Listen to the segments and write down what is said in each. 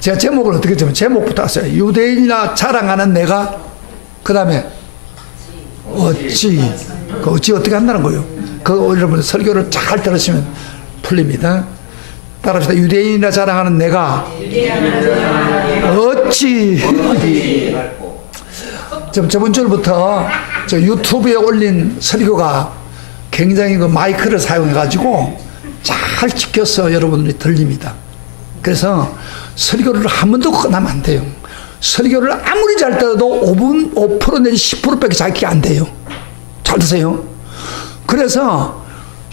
제가 제목을 어떻게 좀 제목부터 왔어요. 유대인이나 자랑하는 내가, 그 다음에 어찌, 그 어찌 어떻게 한다는 거예요. 그 여러분 설교를 잘 들으시면 풀립니다. 따라합시다. 유대인이나 자랑하는 내가 어찌. 저번 주부터 저 유튜브에 올린 설교가 굉장히 그 마이크를 사용해 가지고 잘 찍혀서 여러분들이 들립니다. 그래서 설교를 한 번도 끝나면 안 돼요. 설교를 아무리 잘 들어도 5% 내지 10%밖에 잘게 안 돼요. 잘 드세요. 그래서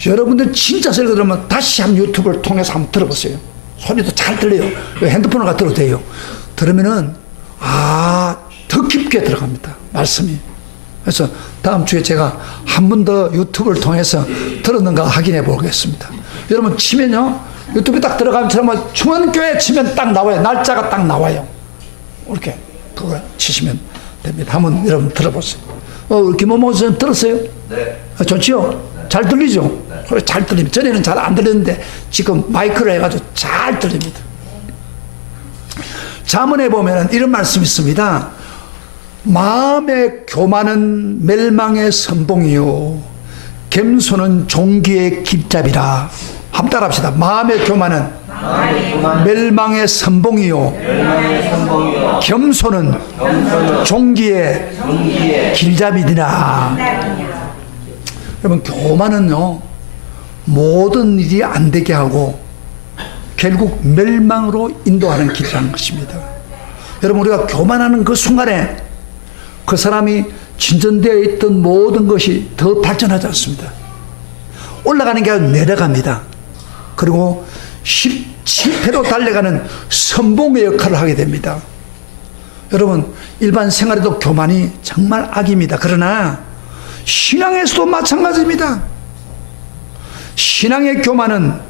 여러분들 진짜 설교 들으면 다시 한번 유튜브를 통해서 한번 들어보세요. 소리도 잘 들려요. 핸드폰을 갖다 들어도 돼요. 들으면은 더 깊게 들어갑니다. 말씀이. 그래서 다음 주에 제가 한 번 더 유튜브를 통해서 들었는가 확인해 보겠습니다. 여러분 치면요, 유튜브에 딱 들어가면 처럼 충원교회 치면 딱 나와요. 날짜가 딱 나와요. 이렇게 그거 치시면 됩니다. 한번 여러분 들어보세요. 김원모 선생님 들었어요? 네. 좋지요? 네. 잘 들리죠? 네. 잘 들립니다. 전에는 잘 안 들렸는데 지금 마이크를 해가지고 잘 들립니다. 잠언에 보면 이런 말씀이 있습니다. 마음의 교만은 멸망의 선봉이요 겸손은 종기의 길잡이라. 한번 따라합시다. 마음의 교만은 멸망의 선봉이요 겸손은 종기의 길잡이니라. 여러분 교만은요 모든 일이 안 되게 하고 결국 멸망으로 인도하는 길이라는 것입니다. 여러분 우리가 교만하는 그 순간에 그 사람이 진전되어 있던 모든 것이 더 발전하지 않습니다. 올라가는 게 아니라 내려갑니다. 그리고 실패로 달려가는 선봉의 역할을 하게 됩니다. 여러분 일반 생활에도 교만이 정말 악입니다. 그러나 신앙에서도 마찬가지입니다. 신앙의 교만은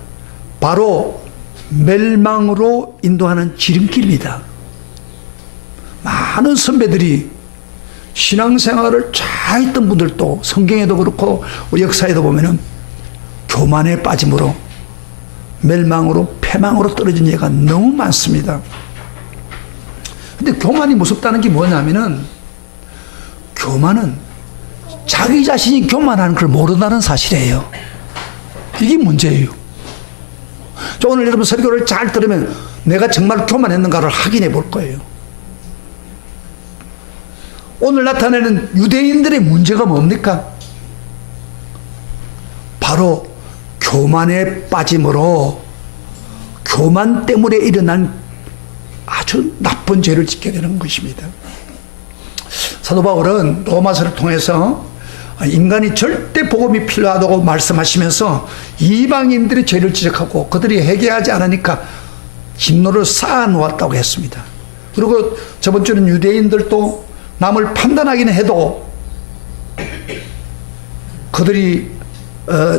바로 멸망으로 인도하는 지름길입니다. 많은 선배들이 신앙생활을 잘 했던 분들도 성경에도 그렇고 역사에도 보면은 교만에 빠짐으로 멸망으로 패망으로 떨어진 예가 너무 많습니다. 근데 교만이 무섭다는 게 뭐냐면은 교만은 자기 자신이 교만하는 걸 모른다는 사실이에요. 이게 문제예요. 오늘 여러분 설교를 잘 들으면 내가 정말 교만했는가를 확인해 볼 거예요. 오늘 나타내는 유대인들의 문제가 뭡니까? 바로 교만에 빠짐으로 교만 때문에 일어난 아주 나쁜 죄를 짓게 되는 것입니다. 사도 바울은 로마서를 통해서 인간이 절대 복음이 필요하다고 말씀하시면서 이방인들의 죄를 지적하고 그들이 회개하지 않으니까 진노를 쌓아놓았다고 했습니다. 그리고 저번 주는 유대인들도 남을 판단하기는 해도 그들이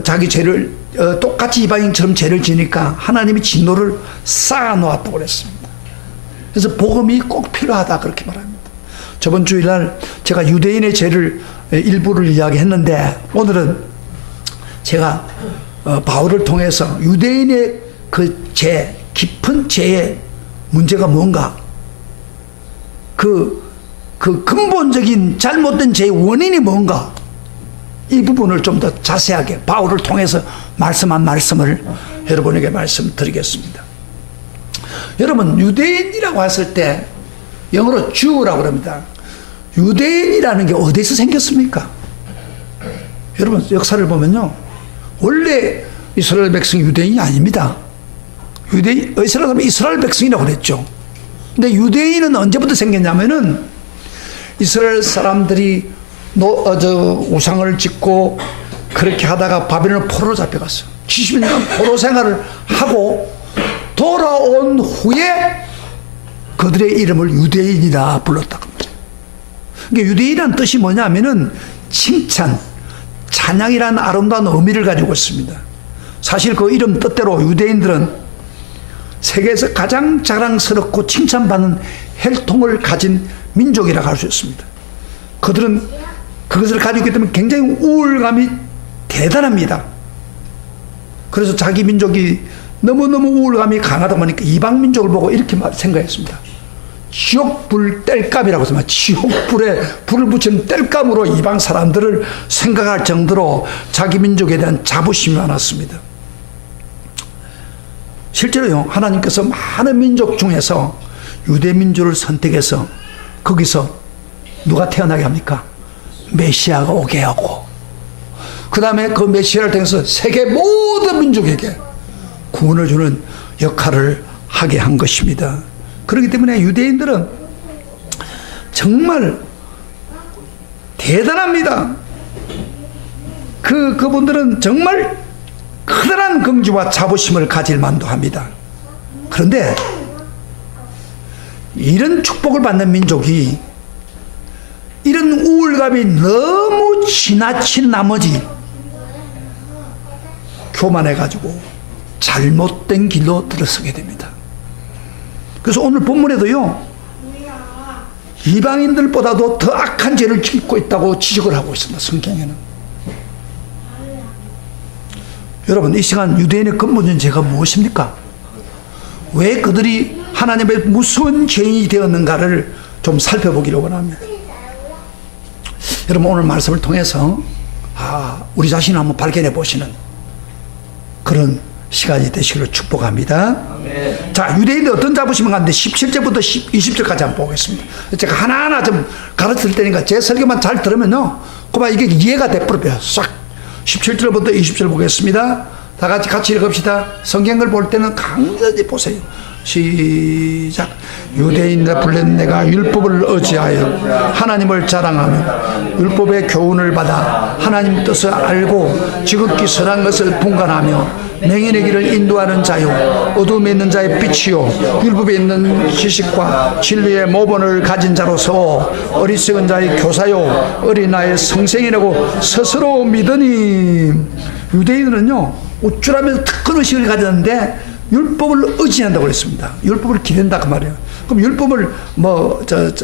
자기 죄를 똑같이 이방인처럼 죄를 지니까 하나님이 진노를 쌓아놓았다고 그랬습니다. 그래서 복음이 꼭 필요하다 그렇게 말합니다. 저번 주일날 제가 유대인의 죄를 일부를 이야기했는데 오늘은 제가 바울을 통해서 유대인의 그 죄, 깊은 죄의 문제가 뭔가 그 근본적인 잘못된 죄의 원인이 뭔가 이 부분을 좀 더 자세하게 바울을 통해서 말씀한 말씀을 여러분에게 말씀드리겠습니다. 여러분 유대인이라고 했을 때 영어로 Jew라고 합니다. 유대인이라는 게 어디서 생겼습니까? 여러분 역사를 보면요 원래 이스라엘 백성이 유대인이 아닙니다. 이스라엘 하면 이스라엘 백성이라고 그랬죠. 근데 유대인은 언제부터 생겼냐면은 이스라엘 사람들이 우상을 짓고 그렇게 하다가 바벨론 포로로 잡혀갔어요. 70년 포로 생활을 하고 돌아온 후에 그들의 이름을 유대인이라 불렀다고 합니다. 그러니까 유대인이라는 뜻이 뭐냐면은 칭찬, 찬양이라는 아름다운 의미를 가지고 있습니다. 사실 그 이름 뜻대로 유대인들은 세계에서 가장 자랑스럽고 칭찬받는 혈통을 가진 민족이라고 할 수 있습니다. 그들은 그것을 가지고 있기 때문에 굉장히 우월감이 대단합니다. 그래서 자기 민족이 너무너무 우울감이 강하다 보니까 이방 민족을 보고 이렇게 생각했습니다. 지옥불 땔감이라고 해서 지옥불에 불을 붙이는 땔감으로 이방 사람들을 생각할 정도로 자기 민족에 대한 자부심이 많았습니다. 실제로요, 하나님께서 많은 민족 중에서 유대 민족을 선택해서 거기서 누가 태어나게 합니까? 메시아가 오게 하고, 그 다음에 그 메시아를 통해서 세계 모든 민족에게 구원을 주는 역할을 하게 한 것입니다. 그렇기 때문에 유대인들은 정말 대단합니다. 그분들은 정말 커다란 긍지와 자부심을 가질 만도 합니다. 그런데 이런 축복을 받는 민족이 이런 우울감이 너무 지나친 나머지 교만해가지고 잘못된 길로 들어서게 됩니다. 그래서 오늘 본문에도요, 이방인들보다도 더 악한 죄를 짓고 있다고 지적을 하고 있습니다. 성경에는. 여러분, 이 시간 유대인의 근본적인 죄가 무엇입니까? 왜 그들이 하나님의 무서운 죄인이 되었는가를 좀 살펴보기를 원합니다. 여러분, 오늘 말씀을 통해서 우리 자신을 한번 발견해 보시는 그런 시간이 되시기를 축복합니다. 아멘. 자, 유대인들 어떤 자부심을 갖는데 17절부터 20절까지 한번 보겠습니다. 제가 하나하나 좀 가르칠 테니까 제 설교만 잘 들으면요, 그만 이게 이해가 돼버려요. 싹. 17절부터 20절 보겠습니다. 다 같이 읽읍시다. 성경을 볼 때는 강조히 보세요. 시작. 유대인들 불린 내가 율법을 의지하여 하나님을 자랑하며 율법의 교훈을 받아 하나님 뜻을 알고 지극히 선한 것을 분간하며 맹인의 길을 인도하는 자요 어둠에 있는 자의 빛이요 율법에 있는 지식과 진리의 모본을 가진 자로서 어리석은 자의 교사요 어린아이의 성생이라고 스스로 믿으니. 유대인들은요, 우쭐하면서 특권 의식을 가졌는데 율법을 의지한다고 그랬습니다. 율법을 기댄다 그 말이에요. 그럼 율법을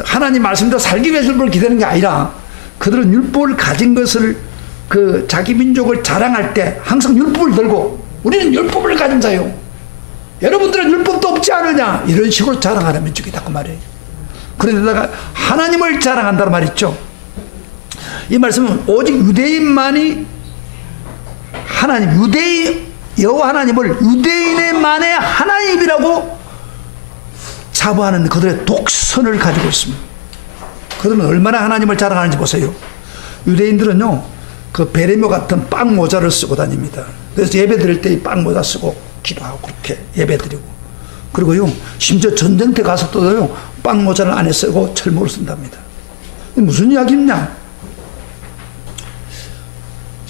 하나님 말씀대로 살기 위해서 율법을 기대는 게 아니라 그들은 율법을 가진 것을 자기 민족을 자랑할 때 항상 율법을 들고 우리는 율법을 가진 자요, 여러분들은 율법도 없지 않느냐, 이런 식으로 자랑하는 민족이다 그 말이에요. 그런데다가 하나님을 자랑한다는 말 있죠. 이 말씀은 오직 유대인만이 여호와 하나님을 유대인만의 하나님이라고 자부하는 그들의 독선을 가지고 있습니다. 그들은 얼마나 하나님을 자랑하는지 보세요. 유대인들은요, 그 베레모 같은 빵 모자를 쓰고 다닙니다. 그래서 예배 드릴 때 이 빵 모자 쓰고 기도하고 그렇게 예배 드리고, 그리고요, 심지어 전쟁터 가서도요, 빵 모자를 안에 쓰고 철목을 쓴답니다. 무슨 이야기냐?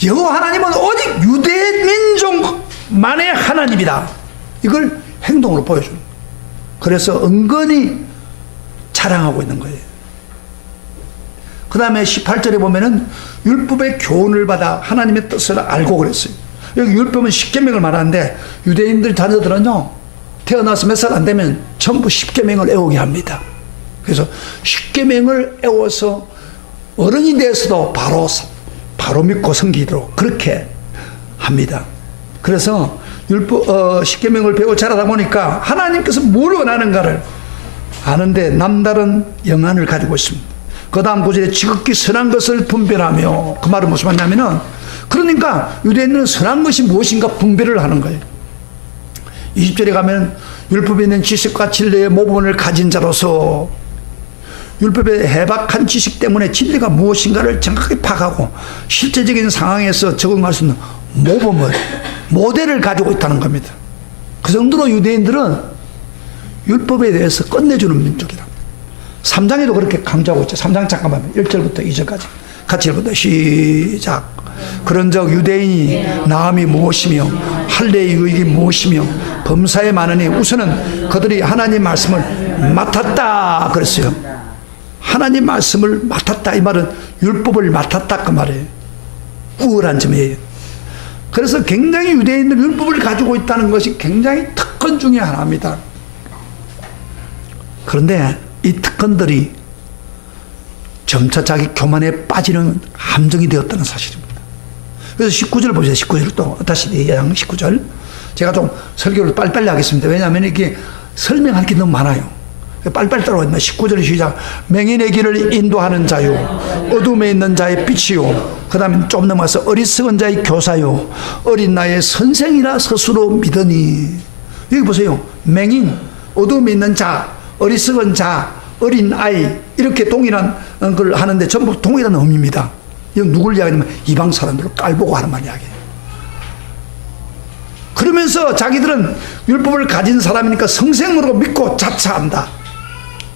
여호와 하나님은 오직 유대 민족만의 하나님이다. 이걸 행동으로 보여주는. 그래서 은근히 자랑하고 있는 거예요. 그 다음에 18절에 보면은 율법의 교훈을 받아 하나님의 뜻을 알고 그랬어요. 여기 율법은 십계명을 말하는데 유대인들 자녀들은요, 태어나서 몇 살 안 되면 전부 십계명을 애우게 합니다. 그래서 십계명을 애워서 어른이 돼서도 바로 믿고 섬기도록 그렇게 합니다. 그래서 십계명을 배워 자라다 보니까 하나님께서 뭘 원하는가를 아는데 남다른 영안을 가지고 있습니다. 그 다음 구절에 지극히 선한 것을 분별하며, 그 말은 무슨 말이냐면은, 그러니까 유대인들은 선한 것이 무엇인가 분별을 하는 거예요. 20절에 가면 율법에 있는 지식과 진리의 모본을 가진 자로서 율법의 해박한 지식 때문에 진리가 무엇인가를 정확하게 파악하고 실제적인 상황에서 적응할 수 있는 모델을 가지고 있다는 겁니다. 그 정도로 유대인들은 율법에 대해서 끝내주는 민족이다. 3장에도 그렇게 강조하고 있죠. 3장 잠깐만 1절부터 2절까지 같이 읽어보다 시작. 그런즉 유대인이 나음이 무엇이며 할례의 유익이 무엇이며 범사에 많으니 우선은 그들이 하나님 말씀을 맡았다 그랬어요. 하나님 말씀을 맡았다, 이 말은 율법을 맡았다 그 말이에요. 우월한 점이에요. 그래서 굉장히 유대인들 율법을 가지고 있다는 것이 굉장히 특권 중에 하나입니다. 그런데 이 특권들이 점차 자기 교만에 빠지는 함정이 되었다는 사실입니다. 그래서 19절 보세요. 19절 또 다시 2장 19절 제가 좀 설교를 빨리빨리 하겠습니다. 왜냐하면 이게 설명할 게 너무 많아요. 빨리빨리 따라오겠습니다. 19절 시작. 맹인의 길을 인도하는 자요, 어둠에 있는 자의 빛이요, 그 다음에 좀 넘어가서 어리석은 자의 교사요, 어린 나이의 선생이라 스스로 믿으니. 여기 보세요. 맹인, 어둠에 있는 자, 어리석은 자, 어린 아이, 이렇게 동일한 걸 하는데 전부 동일한 의미입니다. 이건 누굴 이야기하냐면 이방 사람들을 깔보고 하는 말 이야기예요. 그러면서 자기들은 율법을 가진 사람이니까 성생으로 믿고 자처한다.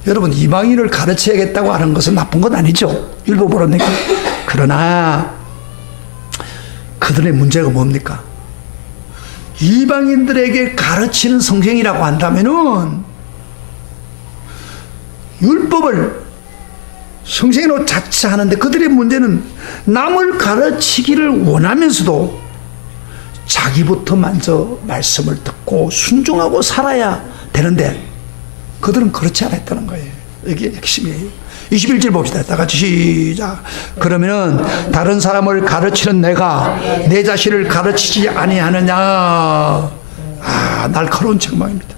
여러분, 이방인을 가르쳐야겠다고 하는 것은 나쁜 건 아니죠. 율법으로 내가. 그러나 그들의 문제가 뭡니까? 이방인들에게 가르치는 성경이라고 한다면은 율법을 성경으로 자처하는데 그들의 문제는 남을 가르치기를 원하면서도 자기부터 먼저 말씀을 듣고 순종하고 살아야 되는데 그들은 그렇지 않았다는 거예요. 이게 핵심이에요. 21절 봅시다. 다 같이 시작. 그러면은 다른 사람을 가르치는 내가 내 자신을 가르치지 아니하느냐. 날카로운 책망입니다.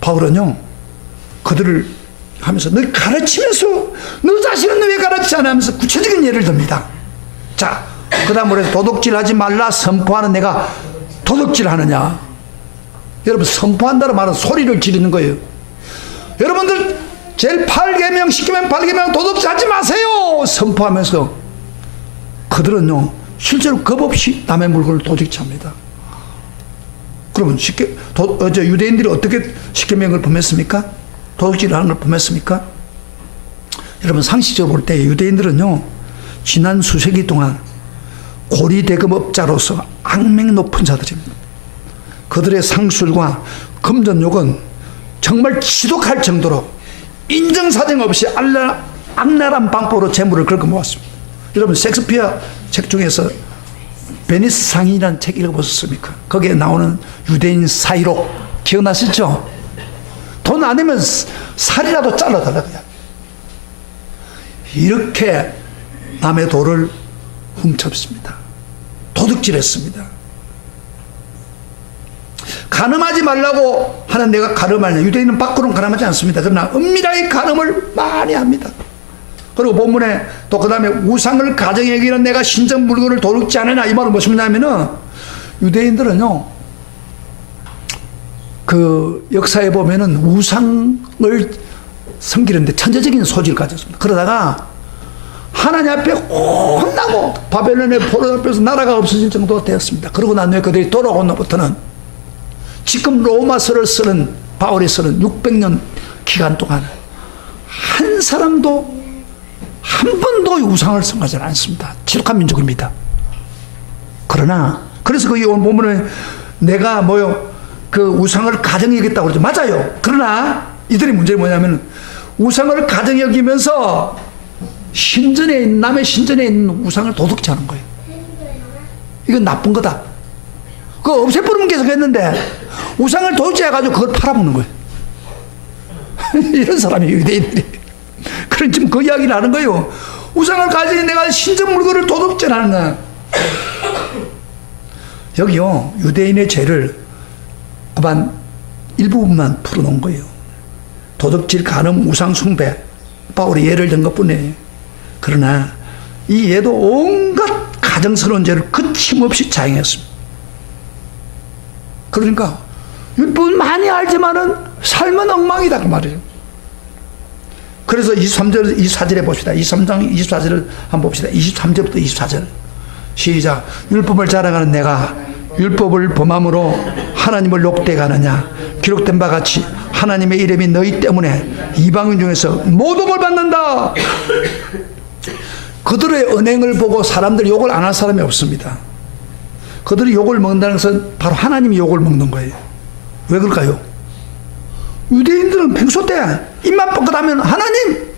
바울은요, 그들을 하면서 너 가르치면서 너 자신은 왜 가르치지 않아 하면서 구체적인 예를 듭니다. 자, 그 다음으로 도둑질 하지 말라 선포하는 내가 도둑질 하느냐. 여러분, 선포한다는 말은 소리를 지르는 거예요. 여러분들 제일 8계명 10계명 8계명 도둑질 하지 마세요 선포하면서 그들은요 실제로 겁없이 남의 물건을 도둑질합니다. 그러면 유대인들이 어떻게 10계명을 범했습니까? 도둑질을 하는 걸 범했습니까? 여러분, 상식적으로 볼 때 유대인들은요 지난 수세기 동안 고리대금업자로서 악명 높은 자들입니다. 그들의 상술과 금전욕은 정말 지독할 정도로 인정사정 없이 악랄한 방법으로 재물을 긁어 모았습니다. 여러분, 셰익스피어 책 중에서 베니스 상인이라는 책 읽어보셨습니까? 거기에 나오는 유대인 사이로 기억나시죠? 돈 안 내면 살이라도 잘라달라 그냥. 이렇게 남의 돌을 훔쳤습니다. 도둑질했습니다. 간음하지 말라고 하는 내가 간음하냐. 유대인은 밖으로는 간음하지 않습니다. 그러나 은밀하게 간음을 많이 합니다. 그리고 본문에 또 그 다음에 우상을 가정에 여기는 내가 신적 물건을 도둑지 않으나. 이 말은 무엇이냐면은 유대인들은요 그 역사에 보면은 우상을 섬기는데 천재적인 소질을 가졌습니다. 그러다가 하나님 앞에 혼나고 바벨론의 포로 앞에서 나라가 없어질 정도가 되었습니다. 그러고 난 후에 그들이 돌아온 후부터는 지금 로마서를 쓰는 바울이 쓰는 600년 기간 동안 한 사람도 한 번도 우상을 섬기지 않습니다. 지독한 민족입니다. 그러나 그래서 거기 온 본문에 내가 그 우상을 가정에 여겼다고 그러죠. 맞아요. 그러나 이들의 문제는 뭐냐면 우상을 가정에 여기면서 남의 신전에 있는 우상을 도둑질하는 거예요. 이건 나쁜 거다. 그거 없애버리면 계속 했는데 우상을 도둑질해가지고 그걸 팔아먹는 거예요. 이런 사람이 유대인들이. 그런 지금 그 이야기를 하는 거예요. 우상을 가지고 내가 신전 물건을 도둑질하는 거야. 여기요 유대인의 죄를 그만 일부분만 풀어놓은 거예요. 도둑질, 간음, 우상 숭배, 바울이 예를 든 것뿐이에요. 그러나 이 예도 온갖 가정스러운 죄를 거침없이 자행했습니다. 그러니까 율법은 많이 알지만은 삶은 엉망이다 그 말이에요. 그래서 23절, 24절에 봅시다. 23장 24절을 한번 봅시다. 23절부터 24절 시작. 율법을 자랑하는 내가 율법을 범함으로 하나님을 욕되게 하느냐. 기록된 바 같이 하나님의 이름이 너희 때문에 이방인 중에서 모독을 받는다. 그들의 언행을 보고 사람들이 욕을 안 할 사람이 없습니다. 그들이 욕을 먹는다는 것은 바로 하나님이 욕을 먹는 거예요. 왜 그럴까요? 유대인들은 평소 때 입만 뻗어가면 하나님,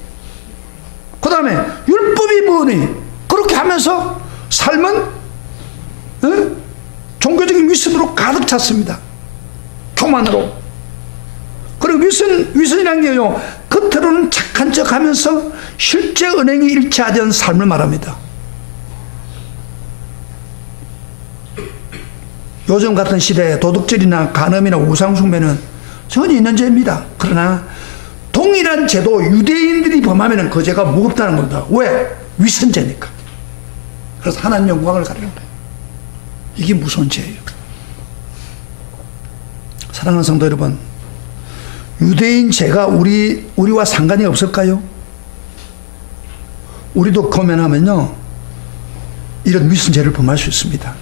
그 다음에 율법이 뭐니 그렇게 하면서 삶은 종교적인 위선으로 가득 찼습니다. 교만으로. 그리고 위선이라는 게요 겉으로는 착한 척 하면서 실제 은행이 일치하지 않은 삶을 말합니다. 요즘 같은 시대에 도둑질이나 간음이나 우상숭배는 전혀 있는 죄입니다. 그러나 동일한 죄도 유대인들이 범하면 그 죄가 무겁다는 겁니다. 왜? 위선죄니까. 그래서 하나님 영광을 가리는 거예요. 이게 무서운 죄예요. 사랑하는 성도 여러분, 유대인 죄가 우리와 상관이 없을까요? 우리도 거면하면요, 이런 위선죄를 범할 수 있습니다.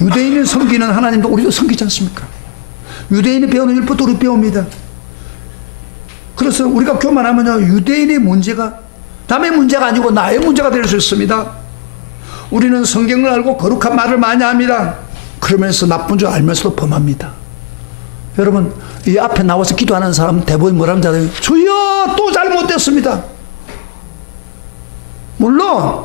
유대인을 섬기는 하나님도 우리도 섬기지 않습니까? 유대인이 배우는 율법도 우리 배웁니다. 그래서 우리가 교만하면요, 유대인의 문제가 남의 문제가 아니고 나의 문제가 될 수 있습니다. 우리는 성경을 알고 거룩한 말을 많이 합니다. 그러면서 나쁜 줄 알면서도 범합니다. 여러분, 이 앞에 나와서 기도하는 사람 대부분 뭐라는 줄 알아요? 주여, 또 잘못됐습니다. 물론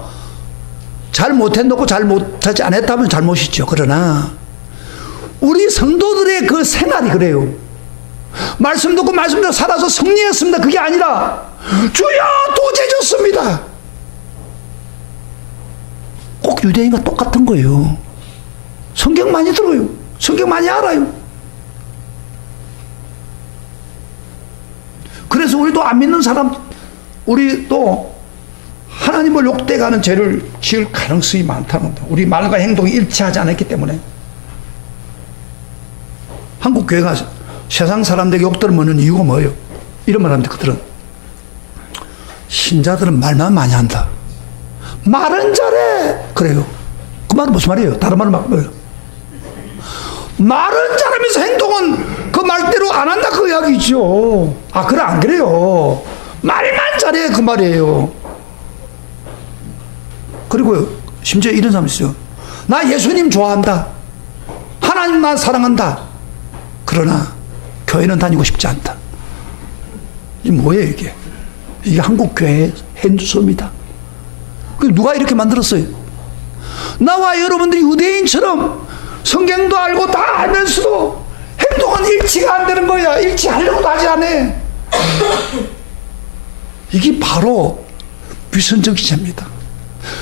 잘못해놓고 잘못하지 않았다면 잘못이죠. 그러나 우리 성도들의 그 생활이 그래요. 말씀 듣고 말씀대로 살아서 승리했습니다. 그게 아니라 주여, 또 죄졌습니다. 꼭 유대인과 똑같은 거예요. 성경 많이 들어요. 성경 많이 알아요. 그래서 우리도 안 믿는 사람, 우리도 하나님을 욕되게 죄를 지을 가능성이 많다는 겁니다. 우리 말과 행동이 일치하지 않았기 때문에. 한국 교회가 세상 사람들에게 욕들을 먹는 이유가 뭐예요? 이런 말 합니다. 그들은 신자들은 말만 많이 한다. 말은 잘해. 그래요. 그 말은 무슨 말이에요? 다른 말은 막 뭐예요? 말은 잘하면서 행동은 그 말대로 안 한다, 그 이야기죠. 아, 그래, 안 그래요. 말만 잘해, 그 말이에요. 그리고 심지어 이런 사람이 있어요. 나 예수님 좋아한다. 하나님 나 사랑한다. 그러나 교회는 다니고 싶지 않다. 이게 뭐예요, 이게? 이게 한국 교회의 현주소입니다. 누가 이렇게 만들었어요? 나와 여러분들이 유대인처럼 성경도 알고 다 알면서도 행동은 일치가 안 되는 거야. 일치하려고도 하지 않아. 이게 바로 위선적인 죄입니다.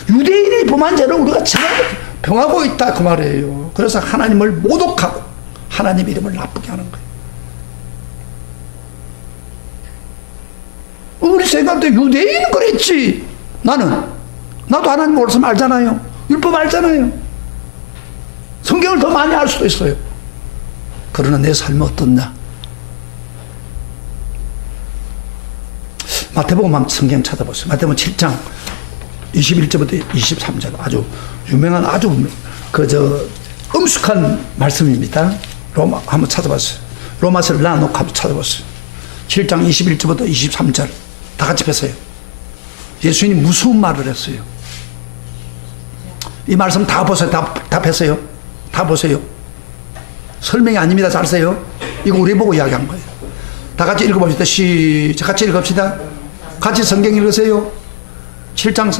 유대인이 범한 죄를 우리가 잘 병하고 있다, 그 말이에요. 그래서 하나님을 모독하고 하나님 이름을 나쁘게 하는 거예요. 우리 생각도 유대인은 그랬지. 나도 하나님 모르면 알잖아요. 율법 알잖아요. 성경을 더 많이 알 수도 있어요. 그러나 내 삶은 어떻냐? 마태복음 한번 성경 찾아보세요. 마태복음 7장 21절부터 23절, 아주 유명한, 아주 엄숙한 말씀입니다. 로마 한번 찾아봤어요. 로마서를 놔놓고 한번 찾아봤어요. 7장 21절부터 23절 다 같이 펴세요. 예수님이 무슨 말을 했어요? 이 말씀 다 보세요. 다 펴세요. 다 보세요. 설명이 아닙니다. 잘 세요. 이거 우리 보고 이야기한 거예요. 다 같이 읽어봅시다. 시작. 같이 읽읍시다. 같이 성경 읽으세요. 7장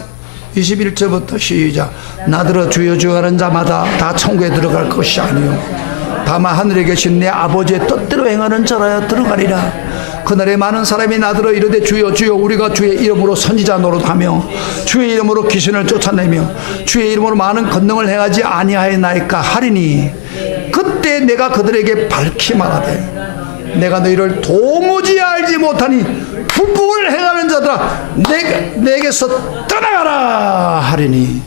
21절부터 시작. 나더러 주여 주여 하는 자마다 다 천국에 들어갈 것이 아니요 다만 하늘에 계신 내 아버지의 뜻대로 행하는 자라야 들어가리라. 그날에 많은 사람이 나더러 이르되 주여 주여 우리가 주의 이름으로 선지자 노릇하며 주의 이름으로 귀신을 쫓아내며 주의 이름으로 많은 권능을 행하지 아니하였나이까 하리니 그때 내가 그들에게 밝히 말하되 내가 너희를 도무지 알지 못하니 불법을 행하는 자들아 내게서 떠나가라 하리니.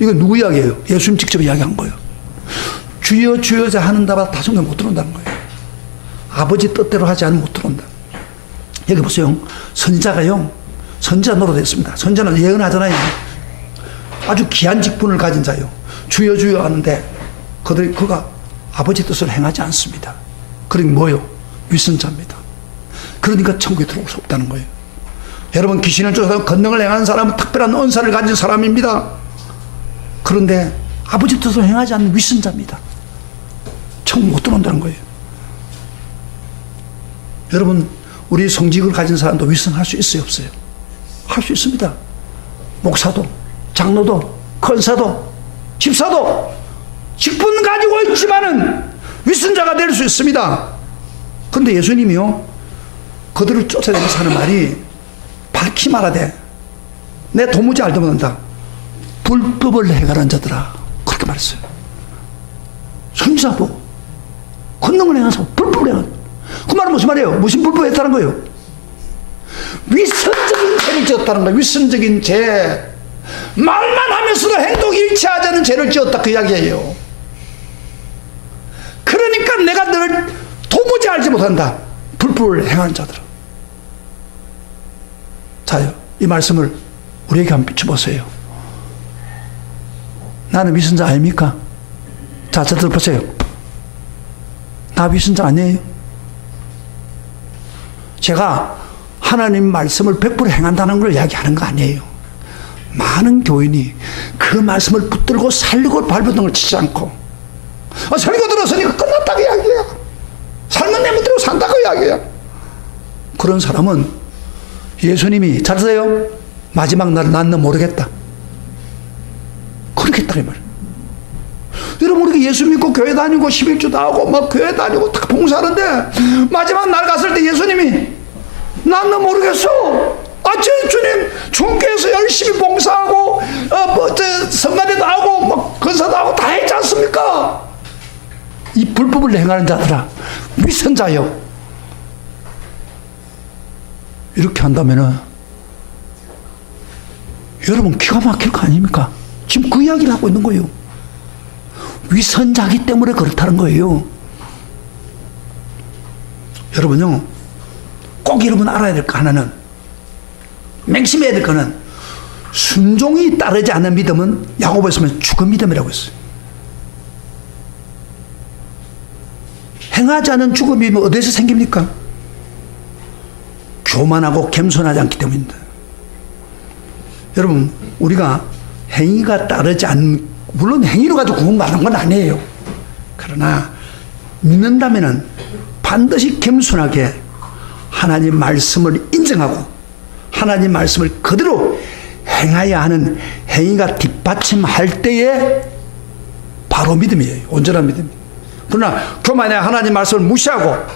이거 누구 이야기예요? 예수님 직접 이야기한 거예요. 주여 주여 하는 자마다 다 성경 못 들어온다는 거예요. 아버지 뜻대로 하지 않으면 못 들어온다. 여기 보세요. 선지자가요, 선지자 노릇했습니다. 선지자는 예언하잖아요. 아주 귀한 직분을 가진 자요. 주여 주여 하는데 그가 아버지 뜻을 행하지 않습니다. 그러니 뭐요? 위선자입니다. 그러니까 천국에 들어올 수 없다는 거예요. 여러분, 귀신을 쫓아서 권능을 행하는 사람은 특별한 은사를 가진 사람입니다. 그런데 아버지 뜻을 행하지 않는 위선자입니다. 천국 못 들어온다는 거예요. 여러분, 우리 성직을 가진 사람도 위선할 수 있어요, 없어요? 할 수 있습니다. 목사도, 장로도, 권사도, 집사도 직분 가지고 있지만은 위선자가 될 수 있습니다. 그런데 예수님이요, 그들을 쫓아내면서 하는 말이 밝히 말하되 내 도무지 알도 못한다. 불법을 행하는 자들아, 그렇게 말했어요. 선지자 보고 권능을 행하사 불법을 행하사. 그 말은 무슨 말이에요? 무슨 불법을 했다는 거예요? 위선적인 죄를 지었다는 거예요. 위선적인 죄. 말만 하면서도 행동이 일치하지 않은 죄를 지었다 그 이야기예요. 그러니까 내가 너를 도무지 알지 못한다. 불법을 행하는 자들은. 자요, 이 말씀을 우리에게 한번 비춰보세요. 나는 위선자 아닙니까? 자, 저들 보세요. 나 위선자 아니에요? 제가 하나님 말씀을 100% 행한다는 걸 이야기하는 거 아니에요. 많은 교인이 그 말씀을 붙들고 살리고 발버둥을 치지 않고 설교 들었으니까 끝났다고 이야기해요. 삶은 내 멋대로 산다고 이야기해요. 그런 사람은 예수님이 잘 들어요. 마지막 날 난 너 모르겠다. 그렇게 했다 이 말이에요. 여러분 우리가 예수 믿고 교회 다니고 11주도 하고 막 교회 다니고 다 봉사하는데 마지막 날 갔을 때 예수님이 난 너 모르겠어. 제 주님 중교에서 열심히 봉사하고 성가대도 하고 막 건사도 하고 다 했지 않습니까? 이 불법을 행하는 자들아 위선자요. 이렇게 한다면은 여러분 기가 막힐 거 아닙니까? 지금 그 이야기를 하고 있는 거예요. 위선자기 때문에 그렇다는 거예요. 여러분요 꼭 여러분 알아야 될 거 하나는, 맹심해야 될 거는, 순종이 따르지 않는 믿음은 야고보에서 보면 죽은 믿음이라고 했어요. 행하지 않은 죽음이 어디서 생깁니까? 교만하고 겸손하지 않기 때문입니다. 여러분 우리가 행위가 따르지 않는, 물론 행위로 가지고 구원받는 건 아니에요. 그러나 믿는다면은 반드시 겸손하게 하나님 말씀을 인정하고 하나님 말씀을 그대로 행해야 하는 행위가 뒷받침할 때에 바로 믿음이에요. 온전한 믿음. 그러나 교만에 하나님 말씀을 무시하고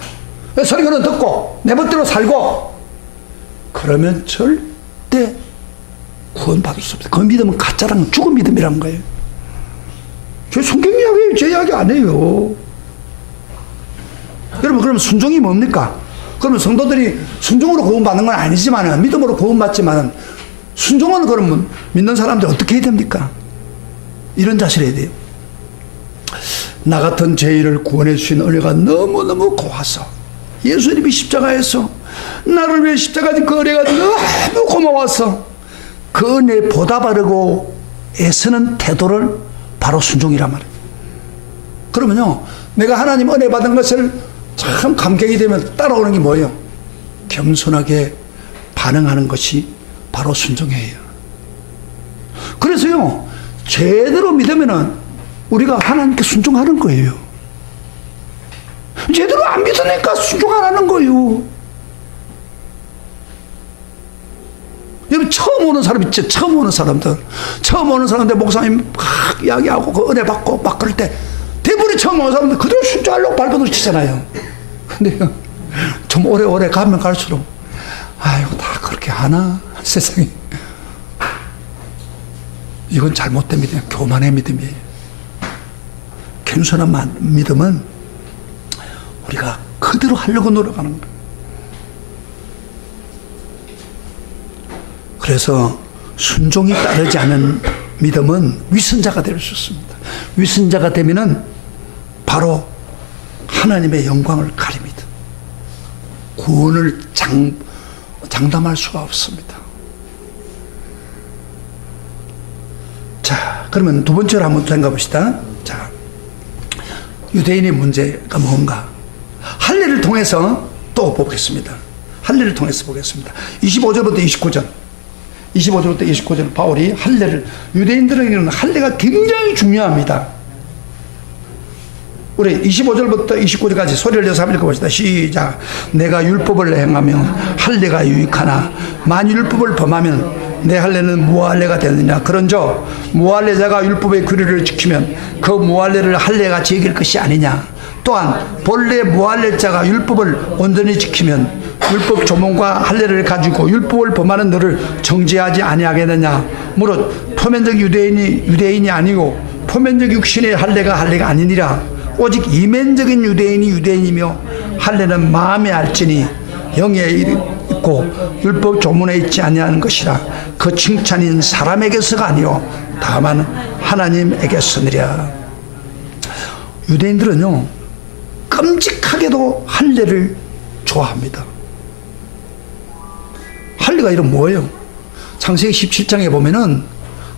설교는 듣고 내 멋대로 살고 그러면 절대 구원받을 수 없어요. 그 믿음은 가짜랑 죽은 믿음이란 거예요. 제 성경 이야기예요. 제 이야기 아니에요. 여러분 그러면 순종이 뭡니까? 그러면 성도들이 순종으로 구원받는 건 아니지만 믿음으로 구원받지만 순종은 그러면 믿는 사람들이 어떻게 해야 됩니까? 이런 자세를 해야 돼요. 나 같은 죄인을 구원해 주신 은혜가 너무너무 고와서 예수님이 십자가에서 나를 위해 십자가에 그 은혜가 너무 고마워서 그 은혜에 보답하려고 애쓰는 태도를 바로 순종이란 말이에요. 그러면요 내가 하나님 은혜 받은 것을 참 감격이 되면 따라오는 게 뭐예요? 겸손하게 반응하는 것이 바로 순종이에요. 그래서요 제대로 믿으면은 우리가 하나님께 순종하는 거예요. 제대로 안 믿으니까 순종 안 하는 거예요. 여러분 처음 오는 사람 있죠? 처음 오는 사람들 목사님 막 이야기하고 그 은혜 받고 막 그럴 때 대부분이 처음 오는 사람들 그대로 순종하려고 발버둥 치잖아요. 근데 좀 오래 가면 갈수록 아이고 다 그렇게 하나 세상에. 이건 잘못된 믿음이에요. 교만의 믿음이에요. 겸손한 믿음은 우리가 그대로 하려고 노력하는 거예요. 그래서 순종이 따르지 않은 믿음은 위선자가 될 수 있습니다. 위선자가 되면은 바로 하나님의 영광을 가립니다. 구원을 장담할 수가 없습니다. 자, 그러면 두 번째로 한번 생각해 봅시다. 자, 유대인의 문제가 뭔가? 할례를 통해서 또 보겠습니다. 할례를 통해서 보겠습니다. 25절부터 29절. 25절부터 29절 바울이 할례를, 유대인들에게는 할례가 굉장히 중요합니다. 우리 25절부터 29절까지 소리를 내서 한번 읽어봅시다. 시작. 내가 율법을 행하면 할례가 유익하나 만일 율법을 범하면 내 할례는 무할례가 되느냐. 그런저 무할례자가 율법의 규례를 지키면 그 무할례를 할례가 제길 것이 아니냐. 또한 본래 무할례자가 율법을 온전히 지키면 율법 조문과 할례를 가지고 율법을 범하는 너를 정죄하지 아니하겠느냐. 무릇 표면적 유대인이 아니고 표면적 육신의 할례가 아니니라. 오직 이면적인 유대인이 유대인이며 할례는 마음에 알지니 영에 있고 율법 조문에 있지 아니하는 것이라. 그 칭찬인 사람에게서가 아니요 다만 하나님에게서니라. 유대인들은요 끔찍하게도 할례를 좋아합니다. 할례가 이런 뭐예요? 창세기 17장에 보면은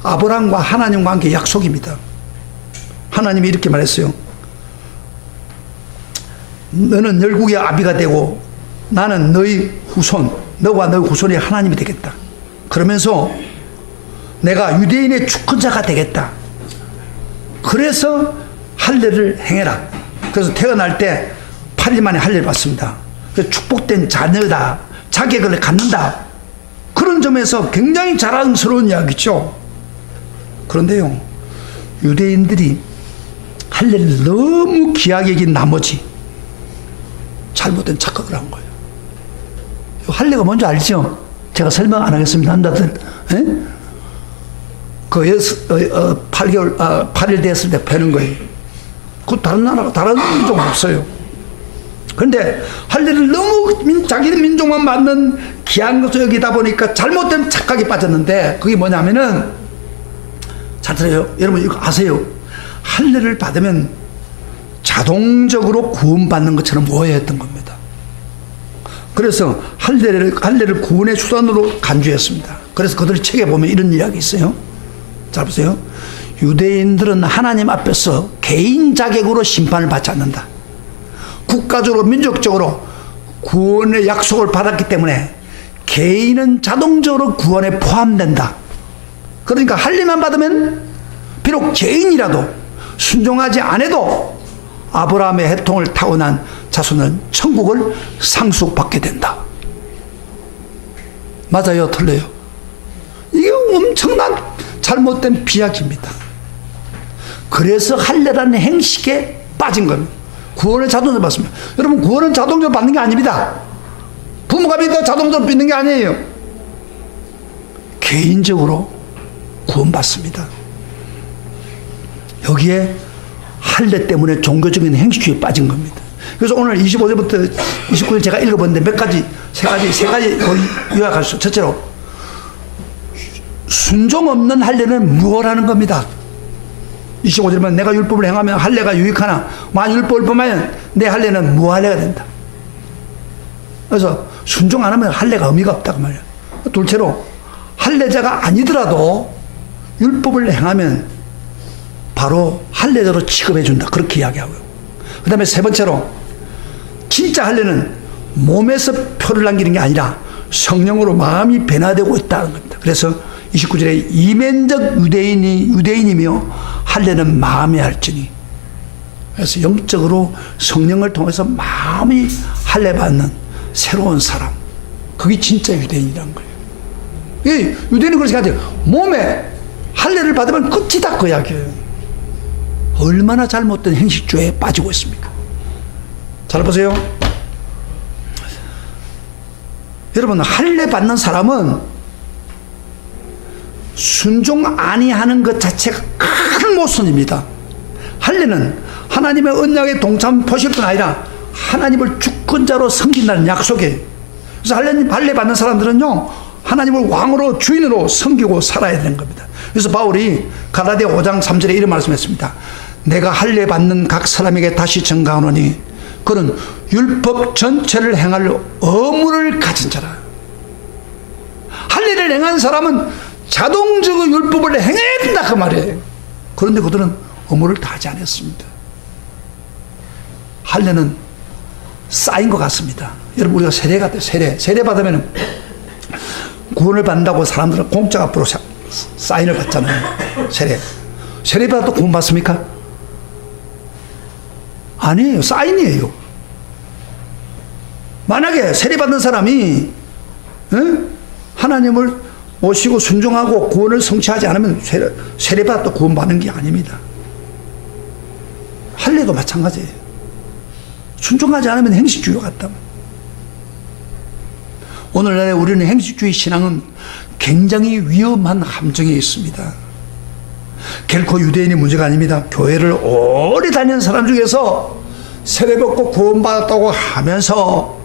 아브라함과 하나님과 함께 약속입니다. 하나님이 이렇게 말했어요. 너는 열국의 아비가 되고 나는 너희 후손, 너와 너희 후손이 하나님이 되겠다. 그러면서 내가 유대인의 주권자가 되겠다. 그래서 할례를 행해라. 그래서 태어날 때 8일 만에 할례를 받습니다. 그래서 축복된 자녀다, 자격을 갖는다. 그런 점에서 굉장히 자랑스러운 이야기죠. 그런데요, 유대인들이 할례를 너무 귀하게 여긴 나머지 잘못된 착각을 한 거예요. 할례가 뭔지 알죠? 제가 설명 안 하겠습니다. 남자들, 그 8일 됐을 때 배는 거예요. 그 다른 나라가 다른 민족은 없어요. 그런데 할례를 너무 자기 민족만 맞는 귀한 것을 여기다 보니까 잘못된 착각에 빠졌는데, 그게 뭐냐면은, 잘 들어요. 여러분 이거 아세요? 할례를 받으면 자동적으로 구원받는 것처럼 오해했던 겁니다. 그래서 할례를 구원의 수단으로 간주했습니다. 그래서 그들 책에 보면 이런 이야기 있어요. 잘 보세요. 유대인들은 하나님 앞에서 개인 자격으로 심판을 받지 않는다. 국가적으로 민족적으로 구원의 약속을 받았기 때문에 개인은 자동적으로 구원에 포함된다. 그러니까 할례만 받으면 비록 죄인이라도 순종하지 않아도 아브라함의 혈통을 타고난 자손은 천국을 상속받게 된다. 맞아요, 틀려요? 이게 엄청난 잘못된 비약입니다. 그래서 할례라는 행식에 빠진 겁니다. 구원을 자동적으로 받습니다. 여러분, 구원은 자동적으로 받는 게 아닙니다. 부모가 믿어 자동적으로 믿는 게 아니에요. 개인적으로 구원받습니다. 여기에 할례 때문에 종교적인 행식주의에 빠진 겁니다. 그래서 오늘 25절부터 29절 제가 읽어봤는데 세 가지 요약할 수. 첫째로, 순종 없는 할례는 무엇하는 겁니다. 25절은 내가 율법을 행하면 할례가 유익하나 만일 율법을 범하면 내 할례는 무할례가 된다. 그래서 순종 안 하면 할례가 의미가 없다고 말이에요. 둘째로, 할례자가 아니더라도 율법을 행하면 바로 할례자로 취급해 준다. 그렇게 이야기하고요. 그 다음에 세 번째로, 진짜 할례는 몸에서 표를 남기는 게 아니라 성령으로 마음이 변화되고 있다는 겁니다. 그래서 29절에 이면적 유대인이며 할례는 마음에 할지니. 그래서 영적으로 성령을 통해서 마음이 할례 받는 새로운 사람, 그게 진짜 유대인이란 거예요. 유대인은 그렇게 생각해요. 몸에 할례를 받으면 끝이다, 그 이야기예요. 얼마나 잘못된 행식주의에 빠지고 있습니까? 잘 보세요. 여러분, 할례 받는 사람은 순종 아니하는 것 자체가 큰 모순입니다. 할례는 하나님의 언약에 동참 표시일 뿐 아니라 하나님을 주권자로 섬긴다는 약속이에요. 그래서 할례 받는 사람들은요, 하나님을 왕으로 주인으로 섬기고 살아야 되는 겁니다. 그래서 바울이 갈라디아 5장 3절에 이런 말씀했습니다. 내가 할례 받는 각 사람에게 다시 증가하노니 그는 율법 전체를 행할 의무를 가진 자라. 할례를 행한 사람은 자동적으로 율법을 행해야 된다, 그 말이에요. 그런데 그들은 의무를 다하지 않았습니다. 할례는 쌓인 것 같습니다. 여러분, 우리가 세례 같아요. 세례 받으면 구원을 받는다고 사람들은 공짜 앞으로 사인을 받잖아요. 세례 받아도 구원 받습니까? 아니에요. 사인이에요. 만약에 세례 받는 사람이 하나님을 모시고 순종하고 구원을 성취하지 않으면 세례 받아도 구원 받는 게 아닙니다. 할례도 마찬가지예요. 순종하지 않으면 행식주의 같다. 오늘날에 우리는 행식주의 신앙은 굉장히 위험한 함정에 있습니다. 결코 유대인이 문제가 아닙니다. 교회를 오래 다니는 사람 중에서 세례받고 구원받았다고 하면서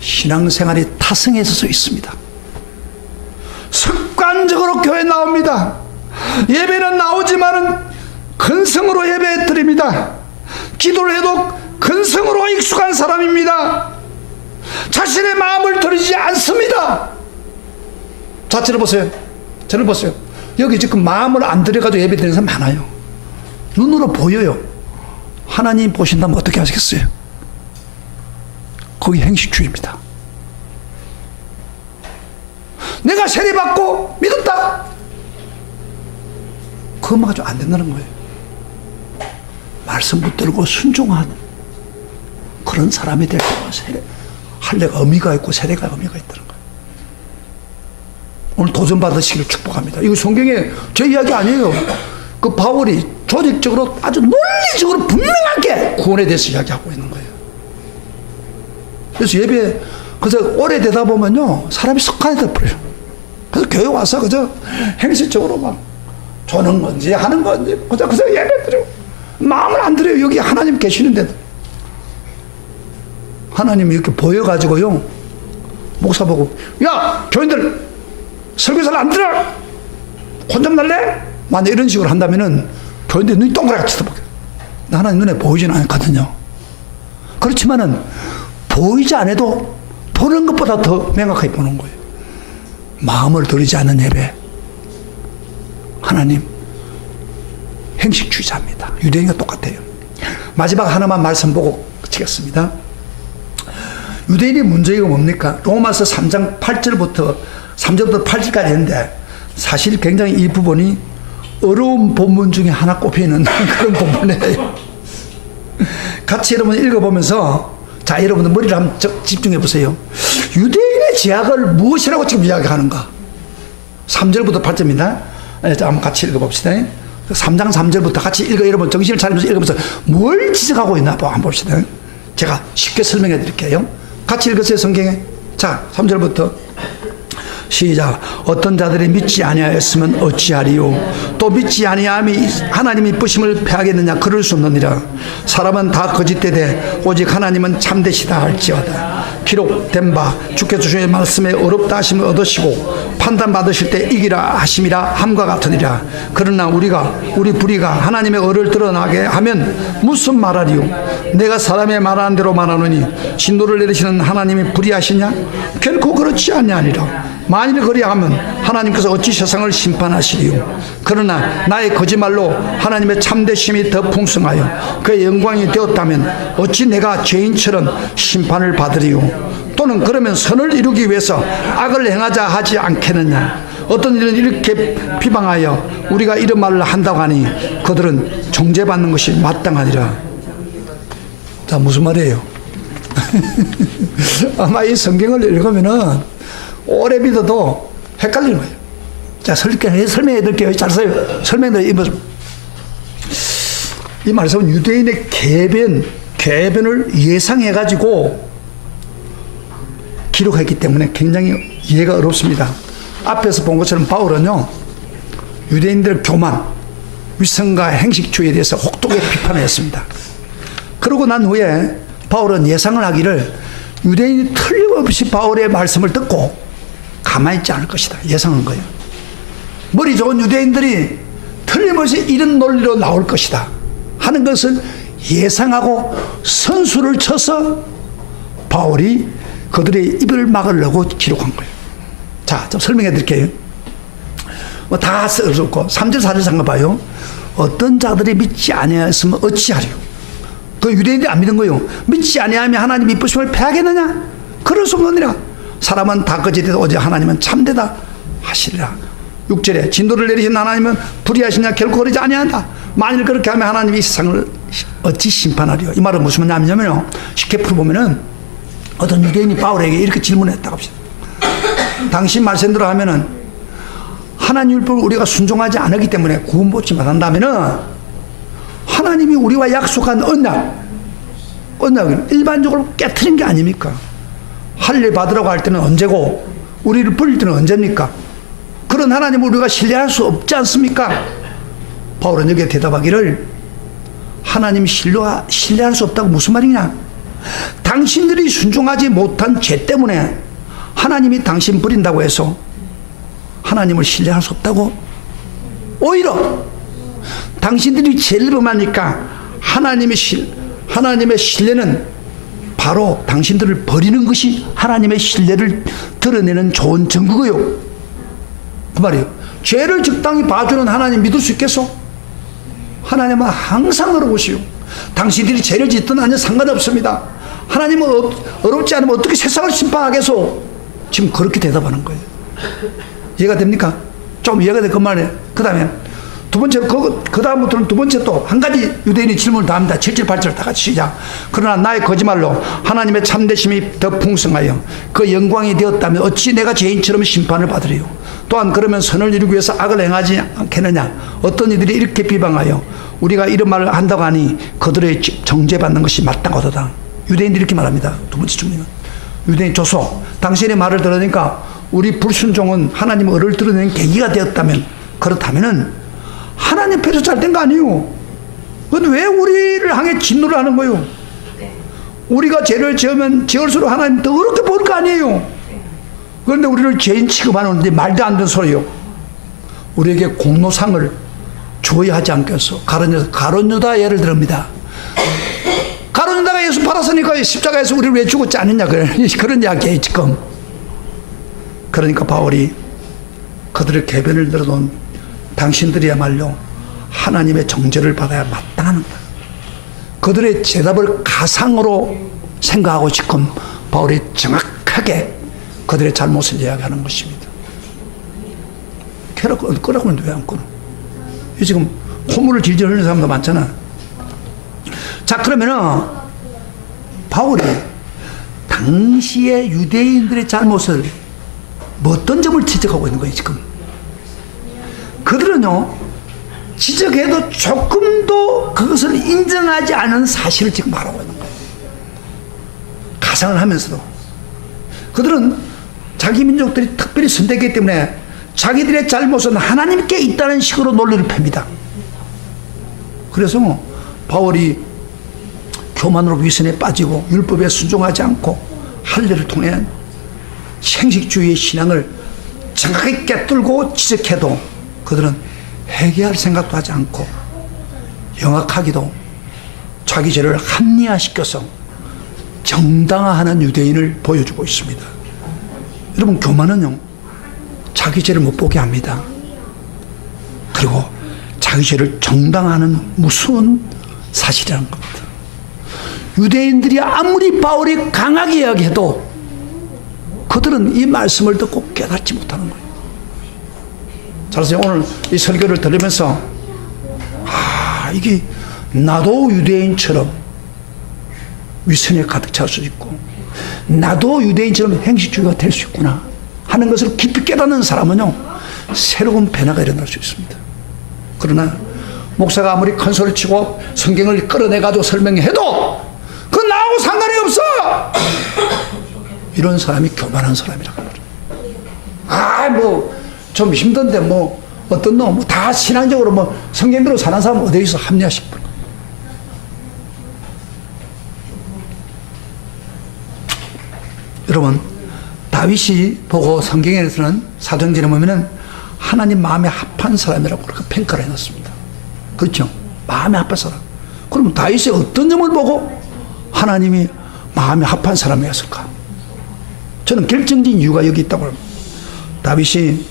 신앙생활이 타성해질 수 있습니다. 습관적으로 교회 나옵니다. 예배는 나오지만은 근성으로 예배 드립니다. 기도를 해도 근성으로 익숙한 사람입니다. 자신의 마음을 드리지 않습니다. 자, 저를 보세요. 저를 보세요. 여기 지금 마음을 안 들여가지고 예배 드리는 사람 많아요. 눈으로 보여요. 하나님 보신다면 어떻게 하시겠어요? 거기 행식주의입니다. 내가 세례받고 믿었다. 그것만 가지고 안 된다는 거예요. 말씀 붙들고 순종하는 그런 사람이 될 거예요. 할례가 의미가 있고 세례가 의미가 있다는 거예요. 오늘 도전 받으시기를 축복합니다. 이거 성경에 제 이야기 아니에요. 그 바울이 조직적으로 아주 논리적으로 분명하게 구원에 대해서 이야기하고 있는 거예요. 그래서 예배 그래서 오래되다 보면요 사람이 습관이 돼버려요. 그래서 교회 와서 그저 행실적으로 막 조는 건지 하는 건지 그저 예배 드리고 마음을 안 들여요. 여기 하나님 계시는데도 하나님이 이렇게 보여가지고요 목사 보고 야 교인들 설교사를 안 들어 혼좀 날래? 만약 이런 식으로 한다면은 교인들이 눈이 동그랗게 쳐다보게. 하나님 눈에 보이지는 않거든요. 그렇지만은 보이지 않아도 보는 것보다 더 명확하게 보는 거예요. 마음을 들이지 않는 예배. 하나님 행식주의자입니다. 유대인과 똑같아요. 마지막 하나만 말씀 보고 그치겠습니다. 유대인의 문제가 뭡니까? 로마서 3장 8절부터 3절부터 8절까지 했는데 사실 굉장히 이 부분이 어려운 본문 중에 하나 꼽히는 그런 본문이에요. 같이 여러분 읽어보면서 자 여러분들 머리를 한번 집중해 보세요. 유대인의 죄악을 무엇이라고 지금 이야기하는가? 3절부터 8절입니다. 자, 한번 같이 읽어봅시다. 3장 3절부터 같이 여러분 정신을 차리면서 읽으면서 뭘 지적하고 있나 한번 봅시다. 제가 쉽게 설명해 드릴게요. 같이 읽으세요. 성경에. 자 3절부터 시작. 어떤 자들이 믿지 아니하였으면 어찌하리요? 또 믿지 아니함이 하나님이 부심을 패하겠느냐? 그럴 수 없느니라. 사람은 다 거짓되되 오직 하나님은 참되시다 할지어다. 기록된 바 주께서 주의 말씀에 어렵다 하심을 얻으시고 판단받으실 때 이기라 하심이라 함과 같으니라. 그러나 우리 불의가 하나님의 의를 드러나게 하면 무슨 말하리요? 내가 사람의 말하는 대로 말하노니 진노를 내리시는 하나님이 불의하시냐? 결코 그렇지 아니하니라. 만일 그리하면 하나님께서 어찌 세상을 심판하시리요? 그러나 나의 거짓말로 하나님의 참되심이 더 풍성하여 그의 영광이 되었다면 어찌 내가 죄인처럼 심판을 받으리요? 또는 그러면 선을 이루기 위해서 악을 행하자 하지 않겠느냐? 어떤 일은 이렇게 비방하여 우리가 이런 말을 한다고 하니 그들은 정죄받는 것이 마땅하니라. 자, 무슨 말이에요? 아마 이 성경을 읽으면은 오래 믿어도 헷갈리는 거예요. 자, 설명해 드릴게요. 잘 설명해 드릴게요. 이 말씀은 유대인의 궤변을 예상해가지고 기록했기 때문에 굉장히 이해가 어렵습니다. 앞에서 본 것처럼 바울은요, 유대인들 교만, 위선과 행식주의에 대해서 혹독하게 비판했습니다. 그러고 난 후에 바울은 예상을 하기를 유대인이 틀림없이 바울의 말씀을 듣고 가만히 있지 않을 것이다. 예상한 거예요. 머리 좋은 유대인들이 틀림없이 이런 논리로 나올 것이다 하는 것을 예상하고 선수를 쳐서 바울이 그들의 입을 막으려고 기록한 거예요. 자, 좀 설명해 드릴게요. 뭐 다 써놓고 3절 4절 잠깐 봐요. 어떤 자들이 믿지 아니하였으면 어찌하리요? 그 유대인들이 안 믿은 거예요. 믿지 아니하면 하나님이 이쁘심을 패하겠느냐? 그럴 수 없느니라. 사람은 다 거짓되도 오직 하나님은 참되다 하시리라. 6절에 진도를 내리신 하나님은 불의하시냐? 결코 그러지 아니한다. 만일 그렇게 하면 하나님이 이 세상을 어찌 심판하리요? 이 말은 무슨 말이냐면요, 쉽게 풀어보면은 어떤 유대인이 바울에게 이렇게 질문했다고 합시다. 당신 말씀대로 하면은 하나님 율법을 우리가 순종하지 않았기 때문에 구원받지 못한다면은 하나님이 우리와 약속한 언약을 일반적으로 깨트린 게 아닙니까? 할례 받으라고 할 때는 언제고 우리를 버릴 때는 언제입니까? 그런 하나님을 우리가 신뢰할 수 없지 않습니까? 바울은 여기에 대답하기를 하나님 신뢰할 수 없다고 무슨 말이냐? 당신들이 순종하지 못한 죄 때문에 하나님이 당신 버린다고 해서 하나님을 신뢰할 수 없다고? 오히려 당신들이 죄를 범하니까 하나님의 신뢰는 바로 당신들을 버리는 것이 하나님의 신뢰를 드러내는 좋은 증거고요. 그 말이에요. 죄를 적당히 봐주는 하나님 믿을 수 있겠어? 하나님은 항상 어려우시오. 당신들이 죄를 짓든 아니든 상관없습니다. 하나님은 어렵지 않으면 어떻게 세상을 심판하겠소? 지금 그렇게 대답하는 거예요. 이해가 됩니까? 좀 이해가 돼. 그 말이에요. 그 다음에 두 번째로 그 다음부터는 두 번째 또 한 가지 유대인이 질문을 다 합니다. 7절 8절 다 같이 시작. 그러나 나의 거짓말로 하나님의 참되심이 더 풍성하여 그 영광이 되었다면 어찌 내가 죄인처럼 심판을 받으리요? 또한 그러면 선을 이루기 위해서 악을 행하지 않겠느냐? 어떤 이들이 이렇게 비방하여 우리가 이런 말을 한다고 하니 그들의 정죄받는 것이 마땅하도다. 유대인들이 이렇게 말합니다. 두 번째 질문은 유대인 조소, 당신의 말을 들으니까 우리 불순종은 하나님의 의를 드러내는 계기가 되었다면, 그렇다면은 하나님 앞에서 잘된 거 아니에요? 근데 왜 우리를 향해 진노를 하는 거예요? 우리가 죄를 지으면 지을수록 하나님 더 어렵게 볼 거 아니에요? 그런데 우리를 죄인 취급하는데 말도 안 되는 소리요. 우리에게 공로상을 주어야 하지 않겠어? 가룟 유다 예를 듭니다. 가룟 유다가 예수 팔았으니까 십자가에서 우리를 왜 죽었지 않느냐, 그런 이야기예요 지금. 그러니까 바울이 그들의 궤변을 들어놓은 당신들이야말로 하나님의 정죄를 받아야 마땅하는 거야. 그들의 대답을 가상으로 생각하고 지금 바울이 정확하게 그들의 잘못을 이야기하는 것입니다. 끄라고 하는데 왜 안 끊어? 지금 콧물을 질질 흘리는 사람도 많잖아. 자, 그러면은 바울이 당시의 유대인들의 잘못을 어떤 점을 지적하고 있는 거예요 지금? 그들은요, 지적해도 조금도 그것을 인정하지 않은 사실을 지금 말하고 있는 거예요. 가상을 하면서도. 그들은 자기 민족들이 특별히 선택했기 때문에 자기들의 잘못은 하나님께 있다는 식으로 논리를 팹니다. 그래서 바울이 교만으로 위선에 빠지고 율법에 순종하지 않고 할례를 통해 형식주의의 신앙을 정확하게 꿰뚫고 지적해도 그들은 회개할 생각도 하지 않고 영악하기도 자기 죄를 합리화시켜서 정당화하는 유대인을 보여주고 있습니다. 여러분, 교만은요 자기 죄를 못 보게 합니다. 그리고 자기 죄를 정당화하는 무서운 사실이라는 겁니다. 유대인들이 아무리 바울이 강하게 이야기해도 그들은 이 말씀을 듣고 깨닫지 못하는 거예요. 그래서 오늘 이 설교를 들으면서 이게 나도 유대인처럼 위선에 가득 찰 수 있고 나도 유대인처럼 행식주의가 될 수 있구나 하는 것을 깊이 깨닫는 사람은요 새로운 변화가 일어날 수 있습니다. 그러나 목사가 아무리 큰 소리 치고 성경을 끌어내가지고 설명해도 그건 나하고 상관이 없어, 이런 사람이 교만한 사람이라고 말해요. 좀 힘든데 어떤 놈 다 신앙적으로 성경대로 사는 사람 어디서 합리화시켜. 여러분, 다윗이 보고 성경에서는 사도행전에 보면은 하나님 마음에 합한 사람이라고 그렇게 평가를 해놨습니다. 그렇죠? 마음에 합한 사람. 그러면 다윗이 어떤 점을 보고 하나님이 마음에 합한 사람이었을까? 저는 결정적인 이유가 여기 있다고 합니다. 다윗이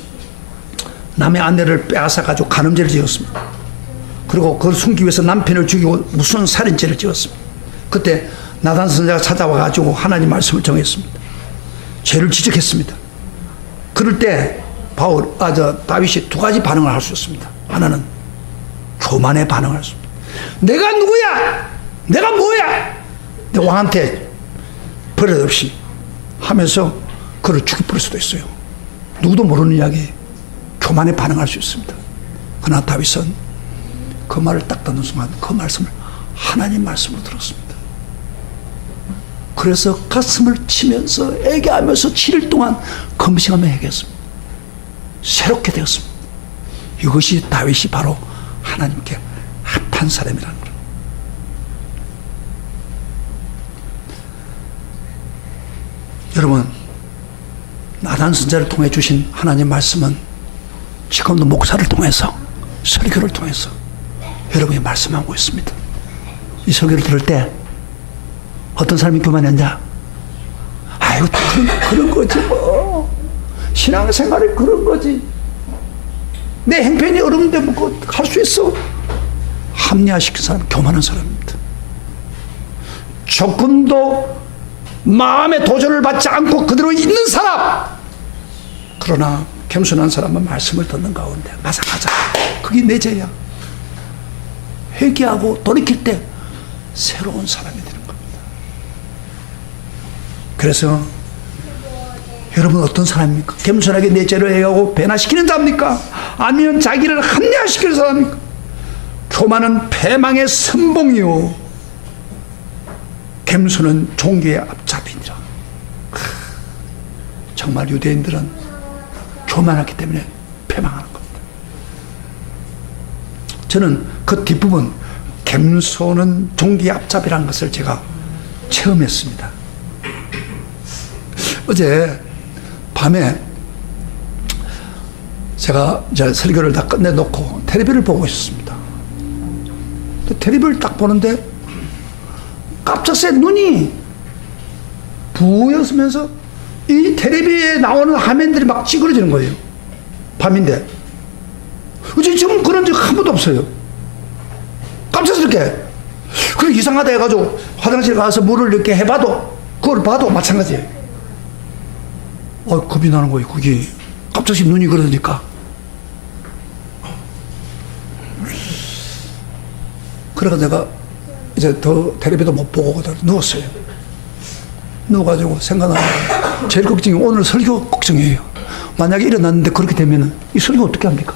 남의 아내를 빼앗아가지고 간음죄를 지었습니다. 그리고 그걸 숨기 위해서 남편을 죽이고 무슨 살인죄를 지었습니다. 그때 나단 선지자가 찾아와가지고 하나님 말씀을 정했습니다. 죄를 지적했습니다. 그럴 때 다윗이 두 가지 반응을 할 수 있습니다. 하나는 교만의 반응을 할 수 있습니다. 내가 누구야? 내가 뭐야? 내 왕한테 버릇없이 하면서 그를 죽여버릴 수도 있어요. 누구도 모르는 이야기, 교만에 반응할 수 있습니다. 그러나 다윗은 그 말을 딱 듣는 순간 그 말씀을 하나님 말씀으로 들었습니다. 그래서 가슴을 치면서 애교하면서 7일 동안 금식하며 애교했습니다. 새롭게 되었습니다. 이것이 다윗이 바로 하나님께 합한 사람이라는 거예요. 여러분, 나단 선자를 통해 주신 하나님 말씀은 지금도 목사를 통해서, 설교를 통해서 여러분이 말씀하고 있습니다. 이 설교를 들을 때 어떤 사람이 교만했냐? 아유, 그런 거지 뭐. 신앙생활이 그런 거지. 내 행편이 어려운데 뭐 할 수 있어? 합리화시킨 사람, 교만한 사람입니다. 조금도 마음의 도전을 받지 않고 그대로 있는 사람. 그러나 겸손한 사람은 말씀을 듣는 가운데 맞아 그게 내 죄야. 회개하고 돌이킬 때 새로운 사람이 되는 겁니다. 그래서 여러분 어떤 사람입니까? 겸손하게 내 죄를 해하고 변화시키는 자입니까? 아니면 자기를 합리화시키는 사람입니까? 교만은 패망의 선봉이요, 겸손은 종교의 앞잡이니라. 정말 유대인들은 교만하기 때문에 패망하는 겁니다. 저는 그 뒷부분, 겸손은 종교의 앞잡이라는 것을 제가 체험했습니다. 어제 밤에 제가 이제 설교를 다 끝내놓고 텔레비를 보고 있었습니다. 텔레비를 딱 보는데 갑작스레 눈이 부여서면서 이 텔레비에 나오는 화면들이 막 찌그러지는 거예요. 밤인데. 지금 그런 적 한 번도 없어요. 갑작스럽게. 그래 이상하다 해가지고 화장실 가서 물을 이렇게 해봐도, 그걸 봐도 마찬가지예요. 겁이 나는 거예요. 그게 갑자기 눈이 그러니까. 그래서 내가 이제 더 텔레비도 못 보고 누웠어요. 누워가지고 생각나는 거예요. 제일 걱정이 오늘 설교 걱정이에요. 만약에 일어났는데 그렇게 되면 이 설교 어떻게 합니까?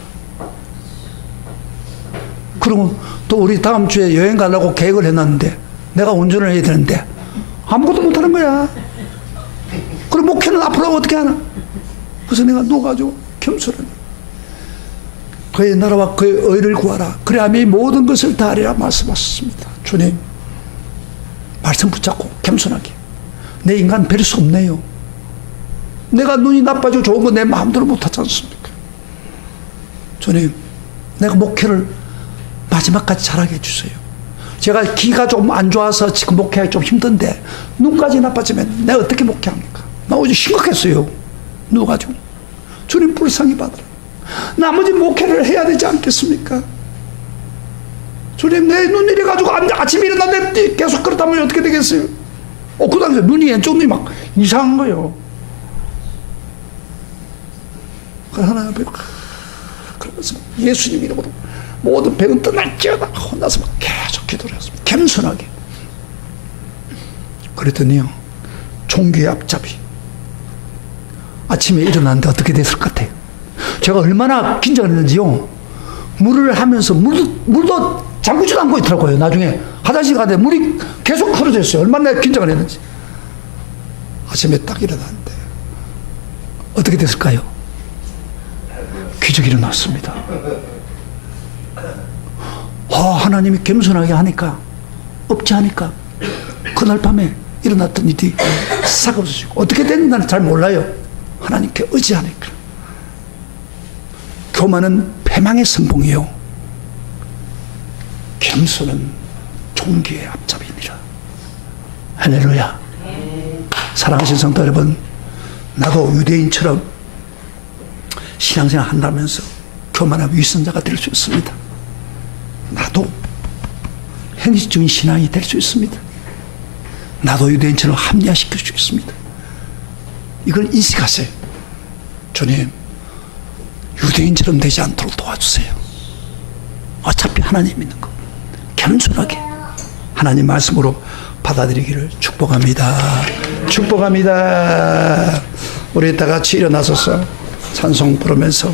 그러면 또 우리 다음 주에 여행 가려고 계획을 해놨는데 내가 운전을 해야 되는데 아무것도 못하는 거야. 그럼 목회는 앞으로 어떻게 하나? 그래서 내가 누워가지고 겸손하게 그의 나라와 그의 의를 구하라. 그래야 이 모든 것을 다 하리라 말씀하셨습니다. 주님, 말씀 붙잡고 겸손하게. 내 인간 별 수 없네요. 내가 눈이 나빠지고 좋은 거 내 마음대로 못하지 않습니까? 주님, 내가 목회를 마지막까지 잘하게 해주세요. 제가 귀가 좀 안 좋아서 지금 목회하기 좀 힘든데 눈까지 나빠지면 내가 어떻게 목회합니까? 나 어제 심각했어요. 누워가지고. 주님 불쌍히 받으라. 나머지 목회를 해야 되지 않겠습니까? 주님, 내 눈 이래가지고 아침에 일어났는데 계속 그렇다면 어떻게 되겠어요? 그 당시에 눈이 왼쪽 눈이 막 이상한 거예요. 그래서 하나님 앞에 그러면서 예수님 이름으로 모든 병은 떠날지어다 혼나서 막 계속 기도를 했습니다. 겸손하게. 그랬더니요, 종교의 앞잡이. 아침에 일어났는데 어떻게 됐을 것 같아요? 제가 얼마나 긴장을 했는지요. 물을 하면서 물도 잠그지도 않고 있더라고요. 나중에 화장실 가는데 물이 계속 흐르져 있어요. 얼마나 긴장을 했는지. 아침에 딱 일어났는데 어떻게 됐을까요? 기적이 일어났습니다. 하나님이 겸손하게 하니까, 없지 하니까 그날 밤에 일어났던 일이 싹 없어지고, 어떻게 됐는지는 잘 몰라요. 하나님께 의지하니까. 교만은 패망의 선봉이요, 겸손은 종기의 앞잡이니라. 할렐루야. 사랑하신 성도 여러분, 나도 유대인처럼 신앙생활 한다면서 교만한 위선자가 될 수 있습니다. 나도 형식적인 신앙이 될 수 있습니다. 나도 유대인처럼 합리화시킬 수 있습니다. 이걸 인식하세요. 주님, 유대인처럼 되지 않도록 도와주세요. 어차피 하나님 믿는 거 겸손하게 하나님 말씀으로 받아들이기를 축복합니다. 축복합니다. 우리 다 같이 일어나서서 찬송 부르면서